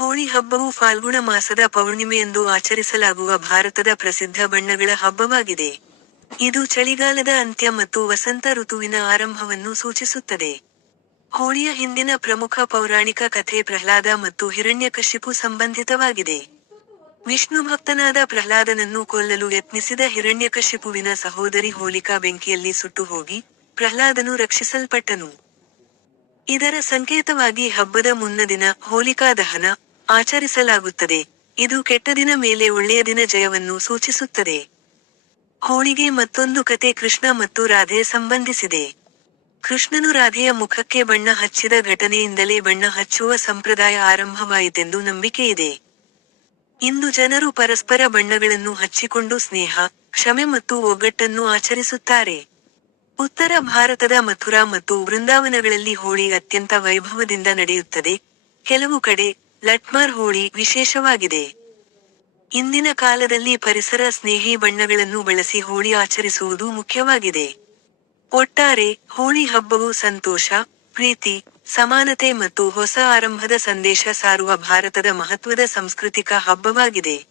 ಹೋಳಿ ಹಬ್ಬವು ಫಾಲ್ಗುಣ ಮಾಸದ ಪೌರ್ಣಿಮೆಯಂದು ಆಚರಿಸಲಾಗುವ ಭಾರತದ ಪ್ರಸಿದ್ಧ ಬಣ್ಣಗಳ ಹಬ್ಬವಾಗಿದೆ. ಇದು ಚಳಿಗಾಲದ ಅಂತ್ಯ ಮತ್ತು ವಸಂತ ಋತುವಿನ ಆರಂಭವನ್ನು ಸೂಚಿಸುತ್ತದೆ. ಹೋಳಿಯ ಹಿಂದಿನ ಪ್ರಮುಖ ಪೌರಾಣಿಕ ಕಥೆ ಪ್ರಹ್ಲಾದ ಮತ್ತು ಹಿರಣ್ಯಕಶಿಪು ಸಂಬಂಧಿತವಾಗಿದೆ. ವಿಷ್ಣುಭಕ್ತನಾದ ಪ್ರಹ್ಲಾದನನ್ನು ಕೊಲ್ಲಲು ಯತ್ನಿಸಿದ ಹಿರಣ್ಯಕಶಿಪುವಿನ ಸಹೋದರಿ ಹೋಲಿಕಾ ಬೆಂಕಿಯಲ್ಲಿ ಸುಟ್ಟು ಹೋಗಿ, ಪ್ರಹ್ಲಾದನು ರಕ್ಷಿಸಲ್ಪಟ್ಟನು. ಇದರ ಸಂಕೇತವಾಗಿ ಹಬ್ಬದ ಮುನ್ನ ದಿನ ಹೋಲಿಕಾ ದಹನ ಆಚರಿಸಲಾಗುತ್ತದೆ. ಇದು ಕೆಟ್ಟ ದಿನ ಮೇಲೆ ಒಳ್ಳೆಯ ದಿನ ಜಯವನ್ನು ಸೂಚಿಸುತ್ತದೆ. ಹೋಳಿಗೆ ಮತ್ತೊಂದು ಕತೆ ಕೃಷ್ಣ ಮತ್ತು ರಾಧೆ ಸಂಬಂಧಿಸಿದೆ. ಕೃಷ್ಣನು ರಾಧೆಯ ಮುಖಕ್ಕೆ ಬಣ್ಣ ಹಚ್ಚಿದ ಘಟನೆಯಿಂದಲೇ ಬಣ್ಣ ಹಚ್ಚುವ ಸಂಪ್ರದಾಯ ಆರಂಭವಾಯಿತೆಂದು ನಂಬಿಕೆಯಿದೆ. ಇಂದು ಜನರು ಪರಸ್ಪರ ಬಣ್ಣಗಳನ್ನು ಹಚ್ಚಿಕೊಂಡು ಸ್ನೇಹ, ಕ್ಷಮೆ ಮತ್ತು ಒಗ್ಗಟ್ಟನ್ನು ಆಚರಿಸುತ್ತಾರೆ. ಉತ್ತರ ಭಾರತದ ಮಥುರಾ ಮತ್ತು ವೃಂದಾವನಗಳಲ್ಲಿ ಹೋಳಿ ಅತ್ಯಂತ ವೈಭವದಿಂದ ನಡೆಯುತ್ತದೆ. ಕೆಲವು ಕಡೆ, ಲಟ್ಮಾರ್ ಹೋಳಿ ವಿಶೇಷವಾಗಿದೆ. ಇಂದಿನ ಕಾಲದಲ್ಲಿ ಪರಿಸರ ಸ್ನೇಹಿ ಬಣ್ಣಗಳನ್ನು ಬಳಸಿ ಹೋಳಿ ಆಚರಿಸುವುದು ಮುಖ್ಯವಾಗಿದೆ. ಒಟ್ಟಾರೆ, ಹೋಳಿ ಹಬ್ಬವು ಸಂತೋಷ, ಪ್ರೀತಿ, ಸಮಾನತೆ ಮತ್ತು ಹೊಸ ಆರಂಭದ ಸಂದೇಶ ಸಾರುವ ಭಾರತದ ಮಹತ್ವದ ಸಾಂಸ್ಕೃತಿಕ ಹಬ್ಬವಾಗಿದೆ.